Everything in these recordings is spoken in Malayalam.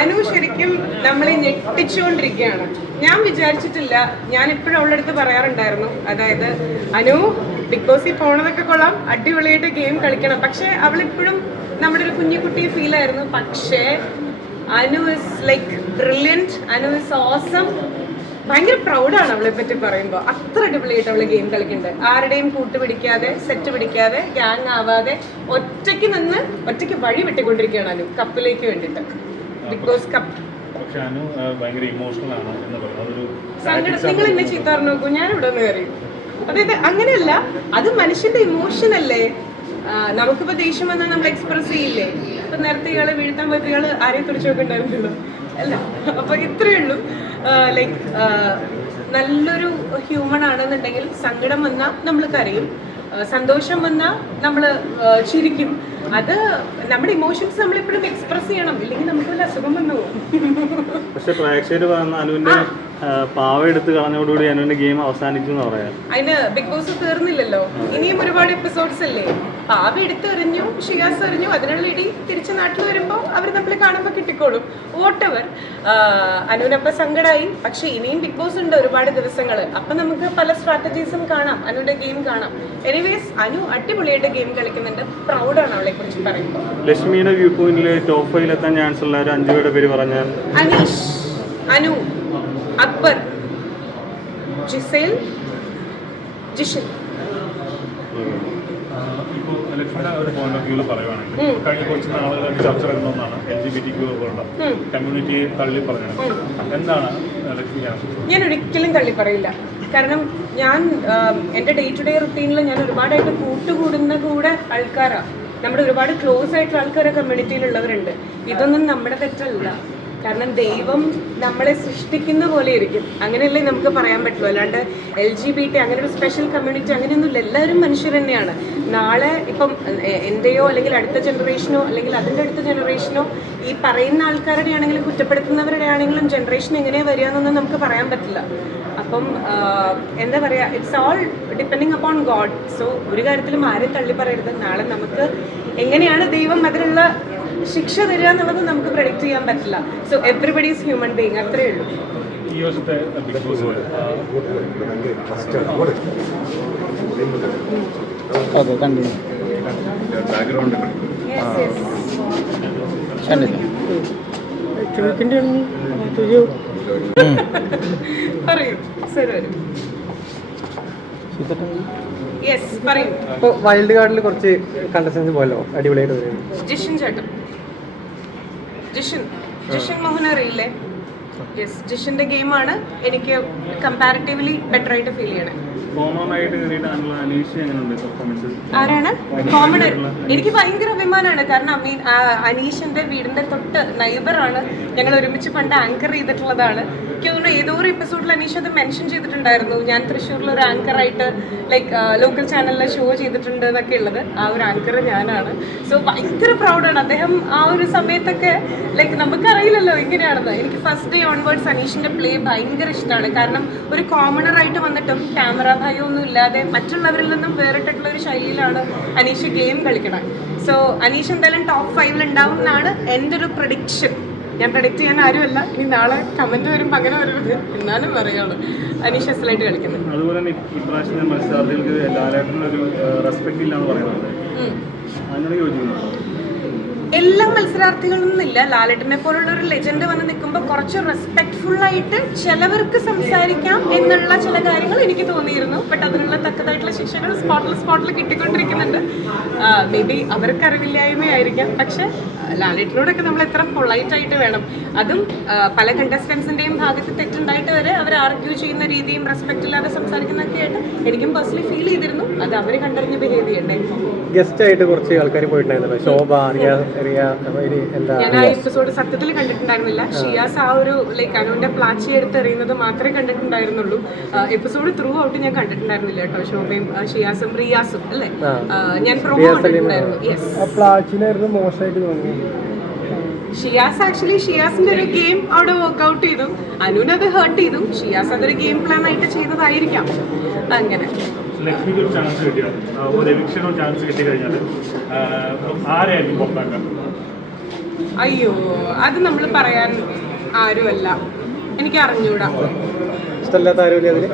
അനു ശരിക്കും നമ്മളെ ഞെട്ടിച്ചുകൊണ്ടിരിക്കുകയാണ്. ഞാൻ വിചാരിച്ചിട്ടില്ല. ഞാൻ എപ്പോഴും അവളുടെ അടുത്ത് പറയാറുണ്ടായിരുന്നു. അതായത് അനു ബിഗ് ബോസിൽ പോണതൊക്കെ കൊള്ളാം. അടിപൊളിയായിട്ട് ഗെയിം കളിക്കണം. പക്ഷെ അവളിപ്പോഴും നമ്മുടെ ഒരു കുഞ്ഞു കുട്ടി ഫീൽ ആയിരുന്നു. പക്ഷേ Anu is like brilliant Anu is awesome ഭയങ്കര പ്രൗഡാണ് അവളെ പറ്റി പറയുമ്പോൾ അത്ര അടിപൊളിയായിട്ട് അവൾ ഗെയിം കളിക്കുന്നുണ്ട് ആരുടെയും കൂട്ട് പിടിക്കാതെ സെറ്റ് പിടിക്കാതെ ഗ്യാങ് ആവാതെ ഒറ്റയ്ക്ക് നിന്ന് ഒറ്റയ്ക്ക് വഴി വെട്ടിക്കൊണ്ടിരിക്കുകയാണ് അനു. കപ്പിലേക്ക് വേണ്ടിയിട്ട്. Bigg Boss cup. പക്ഷെ അനു ആ, ഭയങ്കര ഇമോഷണൽ ആണ് എന്ന് പറയുന്നത് അതൊരു സങ്കടം. നിങ്ങൾ എന്നെ ചീത്ത പറഞ്ഞു. ഞാൻ ഇവിടെ നിന്ന് കയറി. അതായത് അങ്ങനെയല്ല അത് മനുഷ്യന്റെ ഇമോഷൻ അല്ലേ? നമുക്കിപ്പോ ദേഷ്യം വന്നാൽ നമ്മൾ എക്സ്പ്രസ് ചെയ്യില്ലേ? ഇപ്പൊ നേരത്തെ ഇയാളെ വീഴ്ത്താൻ പറ്റിയ ഇയാൾ ആരെയും തുടിച്ചു നോക്കണ്ടായിരുന്നല്ലോ. അല്ല അപ്പൊ ഇത്രയേ ഉള്ളൂ. ലൈക്ക് നല്ലൊരു ഹ്യൂമൺ ആണെന്നുണ്ടെങ്കിൽ സങ്കടം വന്നാൽ നമ്മൾ കരയും. സന്തോഷം വന്നാൽ നമ്മൾ ചിരിക്കും. അത് നമ്മുടെ ഇമോഷൻസ് നമ്മളെപ്പോഴും എക്സ്പ്രസ് ചെയ്യണം. ഇല്ലെങ്കിൽ നമുക്ക് വല്ല അസുഖം വന്നു പോകും. പക്ഷെ പ്രേക്ഷകർ അനുവിന്റെ പാവ എടുത്ത് കളഞ്ഞോടുകൂടി അനുവിന്റെ ഗെയിം അവസാനിച്ചു എന്ന് പറയാം. അതിന് ബിഗ് ബോസ് തീർന്നില്ലല്ലോ. ഇനിയും ഒരുപാട് എപ്പിസോഡ്സ് അല്ലേ? പാവ എടുത്ത് എറിഞ്ഞു ഷിയാസ് എറിഞ്ഞു അതിനുള്ള ഇടി തിരിച്ച് നാട്ടിൽ വരുമ്പോൾ അവർ നമ്മൾ കാണുമ്പോൾ കിട്ടിക്കോളും. വോട്ടവർ അനുവിനപ്പം സങ്കടമായി പക്ഷെ ഇനിയും ബിഗ് ബോസ് ഉണ്ട് ഒരുപാട് ദിവസങ്ങൾ അപ്പം നമുക്ക് പല സ്ട്രാറ്റജീസും കാണാം. അനുവിന്റെ ഗെയിം കാണാം. എനിവേസ് അനു അടിപൊളിയായിട്ട് ഗെയിം കളിക്കുന്നുണ്ട്. പ്രൗഡാണ് അവളെ കുറിച്ച് പറയുമ്പോൾ ലക്ഷ്മിയുടെ വ്യൂ പോയിന്റിൽ ടോപ്പ് ഫൈവിൽ എത്താൻ ചാൻസ് ഉള്ള ഒരു അഞ്ചു പേര് പറഞ്ഞാൽ? അനീഷ്. അനു. അക്ബർ ജിസേൽ ഇപ്പോൾ ലക്ഷ്മിയുടെ ഒരു പോയിന്റ് ഓഫ് വ്യൂവിൽ പറയുവാണെങ്കിൽ കഴിഞ്ഞ കുറച്ച് നാളുകളായിട്ട് ചർച്ച വരുന്നതാണ് L G B T Q പോലുള്ള കമ്മ്യൂണിറ്റിയെ തള്ളി പറഞ്ഞത് എന്താണ് ലക്ഷ്മി ഞാൻ ഒരിക്കലും തള്ളി പറയില്ല. കാരണം ഞാൻ എന്റെ ഡേ ടു ഡേ റുട്ടീനിൽ ഞാൻ ഒരുപാടായിട്ട് കൂട്ടുകൂടുന്ന കൂടെ ആൾക്കാരാണ് നമ്മുടെ ഒരുപാട് ക്ലോസ് ആയിട്ടുള്ള ആൾക്കാരെ കമ്മ്യൂണിറ്റിയിലുള്ളവരുണ്ട് ഇതൊന്നും നമ്മുടെ തെറ്റല്ല. കാരണം ദൈവം നമ്മളെ സൃഷ്ടിക്കുന്ന പോലെ ഇരിക്കും. അങ്ങനെയല്ലേ നമുക്ക് പറയാൻ പറ്റുള്ളൂ അല്ലാണ്ട് എൽ ജി ബി ടി അങ്ങനെ ഒരു സ്പെഷ്യൽ കമ്മ്യൂണിറ്റി അങ്ങനെയൊന്നുമില്ല. എല്ലാവരും മനുഷ്യർ തന്നെയാണ്. നാളെ ഇപ്പം എന്തെയോ അല്ലെങ്കിൽ അടുത്ത ജനറേഷനോ അല്ലെങ്കിൽ അതിന്റെ അടുത്ത ജനറേഷനോ ഈ പറയുന്ന ആൾക്കാരുടെ ആണെങ്കിലും കുറ്റപ്പെടുത്തുന്നവരുടെ ആണെങ്കിലും ജനറേഷൻ എങ്ങനെയാണ് വരിക എന്നൊന്നും നമുക്ക് പറയാൻ പറ്റില്ല. അപ്പം എന്താ പറയുക it's all depending upon God so ഒരു കാര്യത്തിലും ആരെയും തള്ളി പറയരുത് നാളെ നമുക്ക് എങ്ങനെയാണ് ദൈവം അതിനുള്ള ശിക്ഷ തരിക എന്നുള്ളത് നമുക്ക് പ്രൊഡിക്ട് ചെയ്യാൻ പറ്റില്ല. So everybody is human being അത്രയേ ഉള്ളൂ. ഈ വർഷത്തെ ബിഗ് ബോസ് ഓക്കെ കണ്ടിന്യൂ പറയൂ. സർ വൈൽഡ് കാർഡിൽ കുറച്ച് കണ്ടസ്റ്റൻസ് പോലോ അടിപൊളിയായിട്ട് വരും. ജിഷൻ ചേട്ടൻ. ജിഷൻ. ജിഷൻ മോഹൻ അറിയില്ലേ? യെസ് ജിഷിന്റെ ഗെയിമാണ് എനിക്ക് കമ്പാരിറ്റീവ്ലി ബെറ്റർ ആയിട്ട് ഫീൽ ചെയ്യണേ. കോമൺ ആയിട്ട് കയറിയിട്ടാണല്ലോ അനീഷ് എങ്ങനെയുണ്ട് പെർഫോമൻസ് ആരാണ്? കോമൺ എനിക്ക് ഭയങ്കര അഭിമാനമാണ് കാരണം അമീൻ അനീഷിന്റെ വീടിന്റെ തൊട്ട് നൈബറാണ് ഞങ്ങൾ ഒരുമിച്ച് പണ്ട് ആങ്കർ ചെയ്തിട്ടുള്ളതാണ്. എനിക്ക് തോന്നുന്നു ഏതോ ഒരു എപ്പിസോഡിൽ അനീഷ് അത് മെൻഷൻ ചെയ്തിട്ടുണ്ടായിരുന്നു. ഞാൻ തൃശ്ശൂരിൽ ഒരു ആങ്കർ ആയിട്ട് ലൈക്ക് ലോക്കൽ ചാനലിൽ ഷോ ചെയ്തിട്ടുണ്ട് എന്നൊക്കെ ഉള്ളത്. ആ ഒരു ആങ്കർ ഞാനാണ്. സോ ഭയങ്കര പ്രൗഡാണ് അദ്ദേഹം ആ ഒരു സമയത്തൊക്കെ ലൈക്ക് നമുക്കറിയില്ലല്ലോ എങ്ങനെയാണെന്ന്. എനിക്ക് ഫസ്റ്റ് ഡേ ഓൺവേർഡ്സ് അനീഷിന്റെ പ്ലേ ഭയങ്കര ഇഷ്ടമാണ് കാരണം ഒരു കോമണർ ആയിട്ട് വന്നിട്ടും ക്യാമറ ഭയമൊന്നും ഇല്ലാതെ മറ്റുള്ളവരിൽ നിന്നും വേറിട്ടിട്ടുള്ള ഒരു ശൈലിയിലാണ് അനീഷ് ഗെയിം കളിക്കണം സോ അനീഷ് എന്തായാലും ടോപ്പ് ഫൈവിൽ ഉണ്ടാവും എന്നാണ് എന്റെ ഒരു പ്രഡിക്ഷൻ ഞാൻ പ്രഡിക്റ്റ് ചെയ്യാൻ ആരുമല്ല. ഇനി നാളെ കമന്റ് വരുമ്പോൾ അങ്ങനെ വരരുത് എന്നാലും പറയുള്ളൂ അനീഷ് അസലായിട്ട് കളിക്കുന്നത് അതുപോലെ തന്നെ ഇപ്രാവശ്യം മത്സരാർത്ഥികൾക്ക് ലാലേട്ടനൊരു റെസ്പെക്ട് ഇല്ല എന്ന് പറയുന്നുണ്ട്. ഉം. അതിനോട് യോജിക്കുന്നുണ്ടോ? എല്ലാ മത്സരാർത്ഥികളിൽ നിന്നില്ല. ലാലേട്ടനെ പോലുള്ള ഒരു ലെജൻഡ് വന്ന് നിൽക്കുമ്പോൾ കുറച്ച് റെസ്പെക്ട്ഫുൾ ആയിട്ട് ചിലവർക്ക് സംസാരിക്കാം എന്നുള്ള ചില കാര്യങ്ങൾ എനിക്ക് തോന്നിയിരുന്നു. ബട്ട് അതിനുള്ള തക്കതായിട്ടുള്ള ശിക്ഷകൾ സ്പോട്ടിൽ സ്പോട്ടിൽ കിട്ടിക്കൊണ്ടിരിക്കുന്നുണ്ട്. മേ ബി അവർക്ക് അറിവില്ലായ്മയായിരിക്കാം. പക്ഷെ ലാലേട്ടനോടൊക്കെ നമ്മൾ എത്ര പൊളൈറ്റ് ആയിട്ട് വേണം. അതും പല കണ്ടസ്റ്റൻസിന്റെയും ഭാഗത്ത് തെറ്റുണ്ടായിട്ട് വരെ അവർ ആർഗ്യൂ ചെയ്യുന്ന രീതിയും റെസ്പെക്ട് ഇല്ലാതെ സംസാരിക്കുന്നൊക്കെ ആയിട്ട് എനിക്കും പേഴ്സണലി ഫീൽ ചെയ്തിരുന്നു. അത് അവർ കണ്ടറിഞ്ഞ് ബിഹേവ് ചെയ്യണ്ടേ. ഗസ്റ്റ് ആയിട്ട് കുറച്ച് ആൾക്കാർ പോയിട്ടുണ്ടായിരുന്നു ശോഭ എന്താ ഞാൻ ആ എപ്പിസോഡ് സത്യത്തിൽ കണ്ടിട്ടുണ്ടായിരുന്നില്ല. ഷിയാസ് ആ ഒരു ലൈക്ക് അനുവിന്റെ പ്ലാച്ചി എടുത്ത് എറിയുന്നത് മാത്രമേ കണ്ടിട്ടുണ്ടായിരുന്നുള്ളൂ. എപ്പിസോഡ് ത്രൂ ഔട്ട് ഞാൻ കണ്ടിട്ടുണ്ടായിരുന്നില്ല കേട്ടോ. ശോഭയും ഷിയാസും റിയാസും അല്ലേ? ഞാൻ പ്രൊമോ കണ്ടിട്ടുണ്ടായിരുന്നു. യെസ് പ്ലാച്ചിനായിരുന്നു മോശമായിട്ട് തോന്നിയത്. ഷിയാസ് ആക്ച്വലി ഷിയാസിന്റെ ഒരു ഗെയിം അവിടെ വർക്ക്ഔട്ട് ചെയ്തു. അനുവിനത് അത് ഹേർട്ട് ചെയ്തു. ഷിയാസ് അതൊരു ഗെയിം പ്ലാൻ ആയിട്ട് ചെയ്തതായിരിക്കാം. അങ്ങനെ. ലക്ഷ്മിക്ക് ഒരു ചാൻസ് കിട്ടിയാൽ ഒരു എവിക്ഷനോ ചാൻസ് കിട്ടി കഴിഞ്ഞാൽ ആരെയായിരിക്കും പുറത്താക്കുക അയ്യോ അത് നമ്മൾ പറയാൻ ആരുമല്ല. എനിക്ക് അറിഞ്ഞൂടാ. ഇഷ്ടമല്ലാത്ത ആരും അതിൽ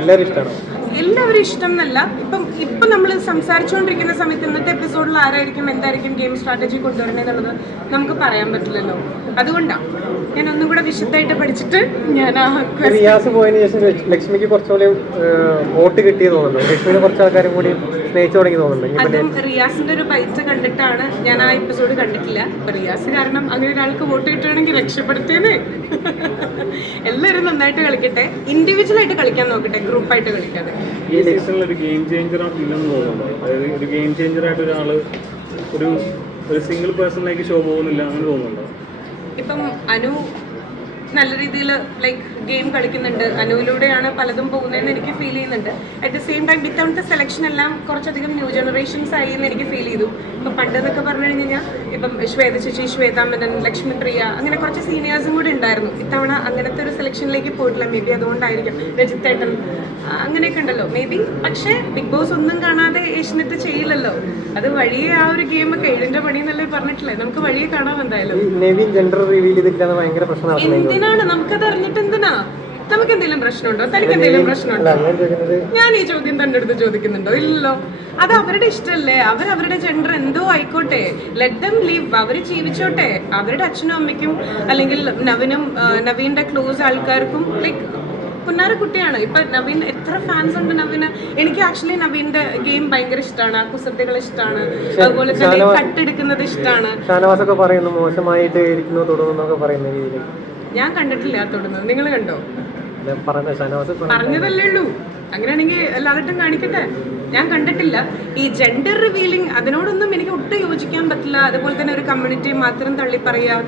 എല്ലാവരും ഇഷ്ടമാണോ? എല്ലാവരും ഇഷ്ടം എന്നല്ല. ഇപ്പം ഇപ്പം നമ്മൾ സംസാരിച്ചുകൊണ്ടിരിക്കുന്ന സമയത്ത് ഇന്നത്തെ എപ്പിസോഡിൽ ആരായിരിക്കും എന്തായിരിക്കും ഗെയിം സ്ട്രാറ്റജി കൊണ്ടുവരണേ എന്നുള്ളത് നമുക്ക് പറയാൻ പറ്റില്ലല്ലോ. അതുകൊണ്ടാണ് ഞാൻ ഒന്നും കൂടെ വിശദമായിട്ട് പഠിച്ചിട്ട് ഞാൻ ആ റിയാസ് പോയതിനു ശേഷം ലക്ഷ്- ലക്ഷ്മിക്ക് കുറച്ചുകൂടി വോട്ട് കിട്ടിയ തോന്നുന്നു. ലക്ഷ്മിനെ കുറച്ച് ആൾക്കാരും കൂടി സ്നേഹിച്ചു തുടങ്ങി തോന്നുന്നു. അതും റിയാസിന്റെ ഒരു ബൈറ്റ് കണ്ടിട്ടാണ് ഞാൻ ആ എപ്പിസോഡ് കണ്ടിട്ടില്ല. അപ്പൊ റിയാസ് കാരണം അങ്ങനെ ഒരാൾക്ക് വോട്ട് കിട്ടുകയാണെങ്കിൽ രക്ഷപ്പെടുത്തിയതേ എല്ലാവരും നന്നായിട്ട് കളിക്കട്ടെ. ഇൻഡിവിജ്വൽ ആയിട്ട് കളിക്കാൻ നോക്കട്ടെ. ഗ്രൂപ്പായിട്ട് കളിക്കാതെ. ഈ സീസണിൽ ഒരു ഗെയിം ചേഞ്ചർ ഇല്ലെന്ന് തോന്നുന്നുണ്ടോ അതായത് ഒരു ഗെയിം ചേഞ്ചർ ആയിട്ട് ഒരാൾ ഒരു ഒരു സിംഗിൾ പേഴ്സണിലേക്ക് ഷോ പോകുന്നില്ല അങ്ങനെ തോന്നുന്നുണ്ടോ? ഇപ്പം അനു നല്ല രീതിയിൽ ലൈക്ക് ഗെയിം കളിക്കുന്നുണ്ട്. അനുവിലൂടെയാണ് പലതും പോകുന്നതെന്ന് എനിക്ക് ഫീൽ ചെയ്യുന്നുണ്ട്. അറ്റ് ദ സെയിം ടൈം ഇത്തവണത്തെ സെലക്ഷൻ എല്ലാം കുറച്ചധികം ന്യൂ ജനറേഷൻസ് ആയി എന്ന് എനിക്ക് ഫീൽ ചെയ്തു. ഇപ്പം പണ്ട് എന്നൊക്കെ പറഞ്ഞു കഴിഞ്ഞ് കഴിഞ്ഞാൽ ഇപ്പം ശ്വേത ചേച്ചി ശ്വേതാമനൻ ലക്ഷ്മി പ്രിയ അങ്ങനെ കുറച്ച് സീനിയേഴ്സും കൂടി ഉണ്ടായിരുന്നു. ഇത്തവണ അങ്ങനത്തെ ഒരു സെലക്ഷനിലേക്ക് പോയിട്ടില്ല. മേ ബി അതുകൊണ്ടായിരിക്കും രജിത്തേട്ടൻ അങ്ങനെയൊക്കെ ഉണ്ടല്ലോ. മേ ബി പക്ഷേ ബിഗ് ബോസ് ഒന്നും കാണാതെ ഏഷ്യനെറ്റ് ചെയ്യില്ലല്ലോ. അത് വഴിയെ ആ ഒരു ഗെയിം ഒക്കെ ഏഴിന്റെ പണി എന്നല്ലേ പറഞ്ഞിട്ടില്ലേ? നമുക്ക് വഴിയെ കാണാം എന്തായാലും. എന്തിനാണ് നമുക്കത് അറിഞ്ഞിട്ട് എന്തിനാ നമുക്ക് എന്തെങ്കിലും പ്രശ്നമുണ്ടോ? തനിക്ക് എന്തെങ്കിലും പ്രശ്നമുണ്ടോ ഞാൻ ഈ ചോദ്യം തന്റെ അടുത്ത് ചോദിക്കുന്നുണ്ടോ? ഇല്ലല്ലോ. അത് അവരുടെ ഇഷ്ടമല്ലേ അവർ അവരുടെ ജെൻഡർ എന്തോ ആയിക്കോട്ടെ. ലെറ്റ് ദം ലീവ് അവർ ജീവിച്ചോട്ടെ. അവരുടെ അച്ഛനും അമ്മയ്ക്കും അല്ലെങ്കിൽ നവീനും നവീന്റെ ക്ലോസ് ആൾക്കാർക്കും ലൈക്ക് പുന്നാര കുട്ടിയാണ്. ഇപ്പൊ നവീൻ എത്ര ഫാൻസ് ഉണ്ട് നവീന്? എനിക്ക് ആക്ച്വലി നവീന്റെ ഗെയിം ഭയങ്കര ഇഷ്ടമാണ് ആ കുസൃതികൾ ഇഷ്ടമാണ് അതുപോലെ തന്നെ കട്ടെടുക്കുന്നത് ഇഷ്ടമാണ് ഷാനവാസൊക്കെ പറയുന്നു മോശമായിട്ട് ഇരിക്കുന്നു തുടങ്ങുന്നൊക്കെ പറയുന്ന രീതിയിൽ. ഞാൻ കണ്ടിട്ടില്ല തൊടുന്നത്. നിങ്ങൾ കണ്ടോ? പറഞ്ഞതല്ലേ ഉള്ളൂ. അങ്ങനെയാണെങ്കിൽ എല്ലാവരും കാണിക്കട്ടെ. ഞാൻ കണ്ടിട്ടില്ല. ഈ ജെൻഡർ റിവീലിംഗ് അതിനോടൊന്നും എനിക്ക് ഒട്ടും യോജിക്കാൻ പറ്റില്ല. അതുപോലെ തന്നെ ഒരു കമ്മ്യൂണിറ്റി മാത്രം തള്ളി പറയുക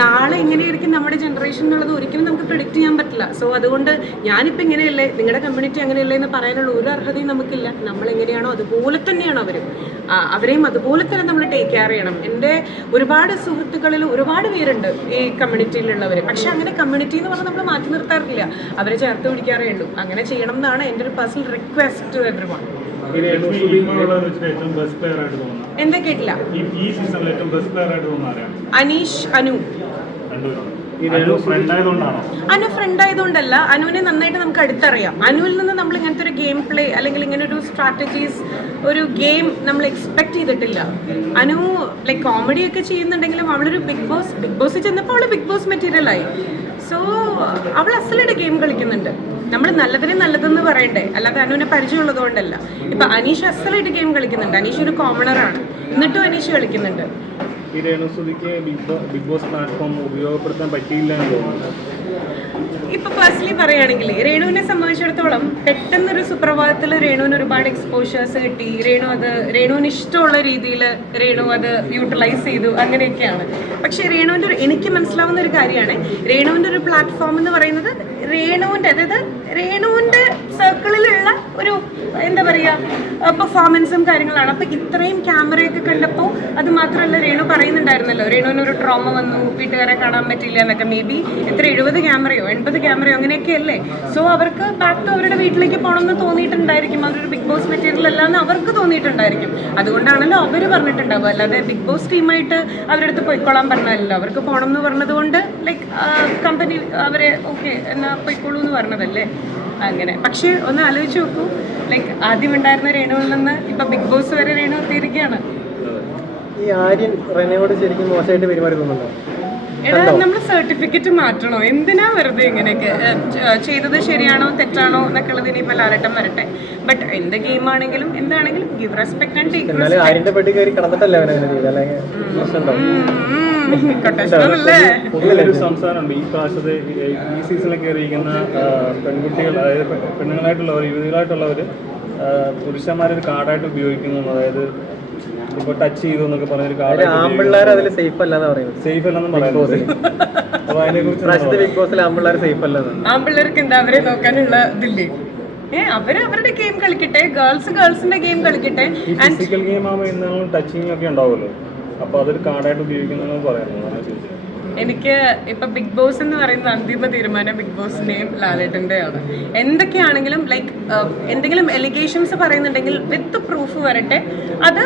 നാളെ എങ്ങനെയായിരിക്കും നമ്മുടെ ജനറേഷൻ എന്നുള്ളത് ഒരിക്കലും നമുക്ക് പ്രിഡിക്റ്റ് ചെയ്യാൻ പറ്റില്ല. സോ അതുകൊണ്ട് ഞാനിപ്പോൾ ഇങ്ങനെയല്ലേ നിങ്ങളുടെ കമ്മ്യൂണിറ്റി അങ്ങനെയല്ലേ എന്ന് പറയാനുള്ള ഒരു അർഹതയും നമുക്കില്ല. നമ്മൾ എങ്ങനെയാണോ അതുപോലെ തന്നെയാണ് അവരും. അവരെയും അതുപോലെ തന്നെ നമ്മൾ ടേക്ക് കെയർ ചെയ്യണം. എന്റെ ഒരുപാട് സുഹൃത്തുക്കളിൽ ഒരുപാട് പേരുണ്ട് ഈ കമ്മ്യൂണിറ്റിയിലുള്ളവർ പക്ഷെ അങ്ങനെ കമ്മ്യൂണിറ്റി എന്ന് പറഞ്ഞാൽ നമ്മൾ മാറ്റി നിർത്താറില്ല. അവരെ ചേർത്ത് പിടിക്കാറേ ഉള്ളൂ അങ്ങനെ ചെയ്യണം എന്നാണ് എന്റെ ഒരു personal request to every one ഏറ്റവും ബെസ്റ്റ് പ്ലെയർ ആയിട്ട് തോന്നുന്നത്? എന്താ കേട്ടില്ല? അനീഷ് അനു. അനു ഫ്രണ്ട് ആയതുകൊണ്ടല്ല. അനുവിനെ നന്നായിട്ട് നമുക്ക് അടുത്തറിയാം. അനുവിൽ നിന്ന് നമ്മൾ ഇങ്ങനത്തെ ഒരു ഗെയിം പ്ലേ അല്ലെങ്കിൽ ഇങ്ങനെ ഒരു സ്ട്രാറ്റജീസ് ഒരു ഗെയിം നമ്മൾ എക്സ്പെക്ട് ചെയ്തിട്ടില്ല. അനു ലൈക്ക് കോമഡി ഒക്കെ ചെയ്യുന്നുണ്ടെങ്കിലും അവളൊരു ബിഗ് ബോസ് ബിഗ് ബോസ് ചെന്നപ്പോൾ അവൾ ബിഗ് ബോസ് മെറ്റീരിയലായി സോ അവൾ അസലായിട്ട് ഗെയിം കളിക്കുന്നുണ്ട്. നമ്മൾ നല്ലതിനെ നല്ലതെന്ന് പറയണ്ടേ? അല്ലാതെ അനുവിനെ പരിചയമുള്ളത് കൊണ്ടല്ല. ഇപ്പൊ അനീഷ് അസലായിട്ട് ഗെയിം കളിക്കുന്നുണ്ട്. അനീഷ് ഒരു കോമണറാണ് എന്നിട്ടും അനീഷ് കളിക്കുന്നുണ്ട്. ഈ രേണുസുതിക്ക് ബിഗ് ബോസ് പ്ലാറ്റ്ഫോം ഉപയോഗപ്പെടുത്താൻ പറ്റിയില്ല എന്ന് തോന്നുന്നു. ഇപ്പൊ പേഴ്സണലി പറയുകയാണെങ്കിൽ രേണുവിനെ സംബന്ധിച്ചിടത്തോളം പെട്ടെന്നൊരു സുപ്രഭാതത്തിൽ രേണുവിന് ഒരുപാട് എക്സ്പോഷേഴ്സ് കിട്ടി. രേണു അത് രേണുവിന് ഇഷ്ടമുള്ള രീതിയിൽ രേണു അത് യൂട്ടിലൈസ് ചെയ്തു അങ്ങനെയൊക്കെയാണ്. പക്ഷെ രേണുവിന്റെ ഒരു എനിക്ക് മനസ്സിലാവുന്ന ഒരു കാര്യമാണ്. രേണുവിന്റെ ഒരു പ്ലാറ്റ്ഫോം എന്ന് പറയുന്നത് രേണുവിന്റെ അതായത് രേണുവിന്റെ സർക്കിളിലുള്ള ഒരു പെർഫോമൻസും കാര്യങ്ങളാണ്. അപ്പോൾ ഇത്രയും ക്യാമറയൊക്കെ കണ്ടപ്പോൾ അത് മാത്രമല്ല രേണു പറയുന്നുണ്ടായിരുന്നല്ലോ. രേണുവിന് ഒരു ട്രോമ വന്നു വീട്ടുകാരെ കാണാൻ പറ്റില്ല എന്നൊക്കെ. മേ ബി എത്ര എഴുപത് ക്യാമറയോ എൺപത് ക്യാമറയോ അങ്ങനെയൊക്കെ അല്ലേ? സോ അവർക്ക് ബാക്ക് ടു അവരുടെ വീട്ടിലേക്ക് പോകണമെന്ന് തോന്നിയിട്ടുണ്ടായിരിക്കും. അവരൊരു ബിഗ് ബോസ് മെറ്റീരിയൽ അല്ല എന്ന് അവർക്ക് തോന്നിയിട്ടുണ്ടായിരിക്കും. അതുകൊണ്ടാണല്ലോ അവർ പറഞ്ഞിട്ടുണ്ടാവുക. അല്ലാതെ ബിഗ് ബോസ് ടീമായിട്ട് അവരുടെ അടുത്ത് പോയിക്കോളാൻ പറഞ്ഞതല്ലോ അവർക്ക് പോകണം എന്ന് പറഞ്ഞതുകൊണ്ട് ലൈക്ക് കമ്പനി അവരെ ഓക്കെ എന്നാ പോയിക്കോളൂ എന്ന് പറഞ്ഞതല്ലേ? അങ്ങനെ. പക്ഷേ ഒന്ന് ആലോചിച്ച് നോക്കൂ. ലൈക്ക് ആദ്യം ഉണ്ടായിരുന്ന രേണുവിൽ നിന്ന് ഇപ്പൊ ബിഗ് ബോസ് വരെ രേണു എത്തിയിരിക്കുകയാണ്. ഈ ആര്യൻ റെനയോട് ശരിക്കും മോശമായിട്ട് പെരുമാറി തോന്നുന്നുണ്ടോ? എടാ നമ്മൾ സർട്ടിഫിക്കറ്റ് മാറ്റണോ? എന്തിനാ വെറുതെ ഇങ്ങനെയൊക്കെ? ചെയ്തത് ശരിയാണോ തെറ്റാണോ എന്നൊക്കെ ഉള്ളത് ഇനിയിപ്പോ ലാലട്ടം വരട്ടെ. ബട്ട് എന്ത് ഗെയിം ആണെങ്കിലും എന്താണെങ്കിലും ഗിവ് റെസ്പെക്ട് ആൻഡ് ടേക്ക് എന്നാലും പൊതുവൊരു സംസാരമുണ്ട്. ഈ പ്രാവശ്യത്തെ ഈ- സീസണിൽ കയറിയിരിക്കുന്ന പെൺകുട്ടികൾ അതായത് പെണ്ണുങ്ങളായിട്ടുള്ളവർ യുവതികളായിട്ടുള്ളവർ പുരുഷന്മാരൊരു കാർഡായിട്ട് ഉപയോഗിക്കുന്നു. അതായത് ഇപ്പൊ ടച്ച് ചെയ്തു എന്നൊക്കെ പറഞ്ഞൊരു കാർഡ് ആമ്പിള്ളേർ അതിൽ സേഫ് അല്ലെന്ന് പറയുന്നത്. സേഫ് അല്ലെന്ന് പറയുന്നത്. ബിഗ് ബോസിൽ ആമ്പിള്ളേർ സേഫ് അല്ലെന്ന്. ആമ്പിള്ളേർക്ക് എന്താ അവരെ നോക്കാനുള്ള ഇതില്ലേ? ഏ അവർ അവരുടെ ഗെയിം കളിക്കട്ടെ. ഗേൾസ് ഗേൾസിന്റെ ഗെയിം കളിക്കട്ടെ. ഫിസിക്കൽ ഗെയിം ആകുമ്പോൾ എന്നാലും ടച്ചിങ് ഒക്കെ ഉണ്ടാവുമല്ലോ. അപ്പോൾ അതൊരു കാർഡായിട്ട് ഉപയോഗിക്കുന്നതെന്ന് പറയുന്നത് അതാണ് ചോദിച്ചത് എനിക്ക് ഇപ്പൊ ബിഗ് ബോസ് എന്ന് പറയുന്ന അന്തിമ തീരുമാനം ബിഗ് ബോസിന്റെയും ലാലേട്ടന്റെയാണ്. എന്തൊക്കെയാണെങ്കിലും ലൈക്ക് എന്തെങ്കിലും എലിഗേഷൻസ് പറയുന്നുണ്ടെങ്കിൽ വിത്ത് പ്രൂഫ് വരട്ടെ. അത്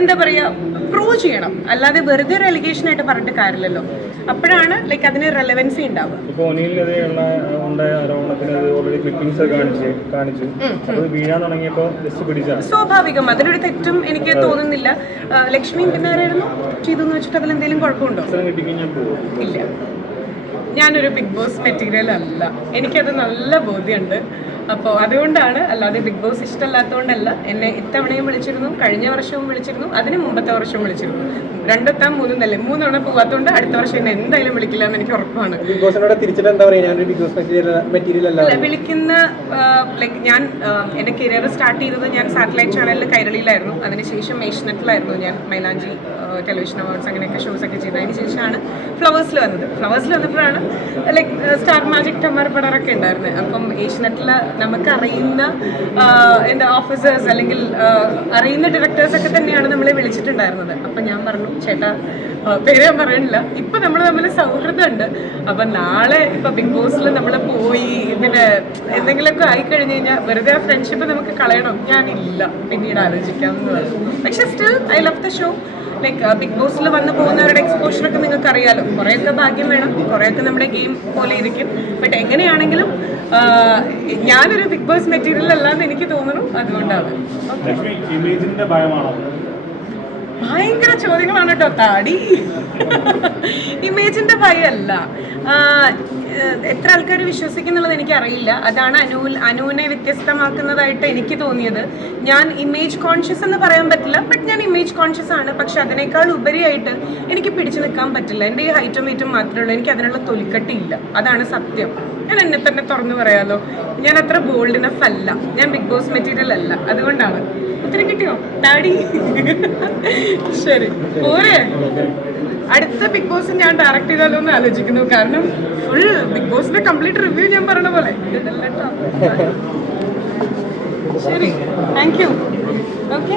എന്താ പറയാ പ്രൂവ് ചെയ്യണം. അല്ലാതെ വെറുതെ ഒരു എലിഗേഷൻ ആയിട്ട് പറഞ്ഞിട്ട് കാര്യമില്ലല്ലോ. അപ്പോഴാണ് ലൈക്ക് അതിന് റെലവൻസി ഉണ്ടാവുക. സ്വാഭാവികം. അതിലൊരു തെറ്റും എനിക്ക് തോന്നുന്നില്ല. ആ, ലക്ഷ്മിയും പിന്നെ ആരായിരുന്നു? ചെയ്തു വെച്ചിട്ട് അതിൽ എന്തെങ്കിലും കുഴപ്പമുണ്ടോ ഇല്ല. ഞാനൊരു ബിഗ് ബോസ് മെറ്റീരിയൽ അല്ല എനിക്കത് നല്ല ബോധ്യമുണ്ട്. അപ്പോൾ അതുകൊണ്ടാണ് അല്ലാതെ ബിഗ് ബോസ് ഇഷ്ടമല്ലാത്തതുകൊണ്ടല്ല എന്നെ ഇത്തവണയും വിളിച്ചിരുന്നു കഴിഞ്ഞ വർഷവും വിളിച്ചിരുന്നു അതിന് മുമ്പത്തെ വർഷവും വിളിച്ചിരുന്നു. രണ്ടെത്താം മൂന്നും തന്നെ മൂന്നവണ പോകാത്തതുകൊണ്ട് അടുത്ത വർഷം എന്നെ എന്തായാലും വിളിക്കില്ല എന്ന് എനിക്ക് ഉറപ്പാണ്. ബിഗ് ബോസിനോട് തിരിച്ചിട്ട് എന്താ പറയുക ഞാൻ ബിഗ് ബോസ് മെറ്റീരിയൽ അല്ല വിളിക്കുന്ന ലൈക്ക് ഞാൻ എന്റെ എന്റെ കരിയർ സ്റ്റാർട്ട് ചെയ്തത് ഞാൻ സാറ്റലൈറ്റ് ചാനലിൽ കൈരളിയിലായിരുന്നു. അതിനുശേഷം ഏഷ്യനെറ്റിലായിരുന്നു ഞാൻ മൈലാഞ്ചി ടെലിവിഷൻ അവാർഡ്സ് അങ്ങനെയൊക്കെ ഷോസ് ഒക്കെ ചെയ്തത്. അതിന് ശേഷമാണ് ഫ്ലവേഴ്സിൽ വന്നത്. ഫ്ലവേഴ്സിൽ വന്നപ്പോഴാണ് ലൈക്ക് സ്റ്റാർ മാജിക് ടമ്മർ പടറൊക്കെ ഉണ്ടായിരുന്നത് അപ്പം ഏഷ്യനെറ്റിൽ നമുക്ക് എന്റെ ഓഫീസേഴ്സ് അല്ലെങ്കിൽ അറിയുന്ന ഡയറക്ടേഴ്സ് ഒക്കെ തന്നെയാണ് നമ്മളെ വിളിച്ചിട്ടുണ്ടായിരുന്നത്. അപ്പം ഞാൻ പറഞ്ഞു ചേട്ടാ പേര് ഞാൻ പറയണില്ല ഇപ്പൊ നമ്മൾ തമ്മിൽ സൗഹൃദമുണ്ട്. അപ്പൊ നാളെ ഇപ്പൊ ബിഗ് ബോസിൽ നമ്മൾ പോയി ഇതിന്റെ എന്തെങ്കിലുമൊക്കെ ആയി കഴിഞ്ഞു കഴിഞ്ഞാൽ വെറുതെ ആ ഫ്രണ്ട്ഷിപ്പ് നമുക്ക് കളയണം. ഞാനില്ല. പിന്നീട് ആലോചിക്കാം എന്ന് പറഞ്ഞു. പക്ഷെ still I love the show like Bigg ബോസിൽ വന്നു പോകുന്നവരുടെ എക്സ്പോഷറൊക്കെ നിങ്ങൾക്ക് അറിയാലോ കുറേയൊക്കെ ഭാഗ്യം വേണം. കുറേയൊക്കെ നമ്മുടെ ഗെയിം പോലെ ഇരിക്കും. ബട്ട് എങ്ങനെയാണെങ്കിലും ഞാനൊരു ബിഗ് ബോസ് മെറ്റീരിയൽ അല്ലാന്ന് എനിക്ക് തോന്നുന്നു. അതുകൊണ്ടാണ്. ഭയങ്കര ചോദ്യങ്ങളാണ് കേട്ടോ താടി. ഇമേജിന്റെ ഭയല്ല. എത്ര ആൾക്കാർ വിശ്വസിക്കുന്നുള്ളത് എനിക്കറിയില്ല. അതാണ് അനു അനുവിനെ വ്യത്യസ്തമാക്കുന്നതായിട്ട് എനിക്ക് തോന്നിയത്. ഞാൻ ഇമേജ് കോൺഷ്യസ് എന്ന് പറയാൻ പറ്റില്ല ബട്ട് ഞാൻ ഇമേജ് കോൺഷ്യസ് ആണ്. പക്ഷെ അതിനേക്കാൾ ഉപരിയായിട്ട് എനിക്ക് പിടിച്ചു നിൽക്കാൻ പറ്റില്ല. എന്റെ ഈ ഹൈറ്റും വെയിറ്റും മാത്രമേ ഉള്ളൂ. എനിക്ക് അതിനുള്ള തൊലിക്കട്ടിയില്ല അതാണ് സത്യം. ഞാൻ എന്നെ തന്നെ തുറന്നു പറയാലോ. ഞാൻ അത്ര ബോൾഡ് ഇനഫ് അല്ല. ഞാൻ ബിഗ് ബോസ് മെറ്റീരിയൽ അല്ല. അതുകൊണ്ടാണ്. ഉത്തരം കിട്ടിയോ? ഡാഡി. ശരി. പോരെ. അടുത്ത ബിഗ് ബോസ് ഞാൻ ഡയറക്റ്റ് ചെയ്താലോ എന്ന് ആലോചിക്കുന്നു. കാരണം ഫുൾ ബിഗ് ബോസിന്റെ കംപ്ലീറ്റ് റിവ്യൂ ഞാൻ പറഞ്ഞ പോലെ. ശരി. Thank you okay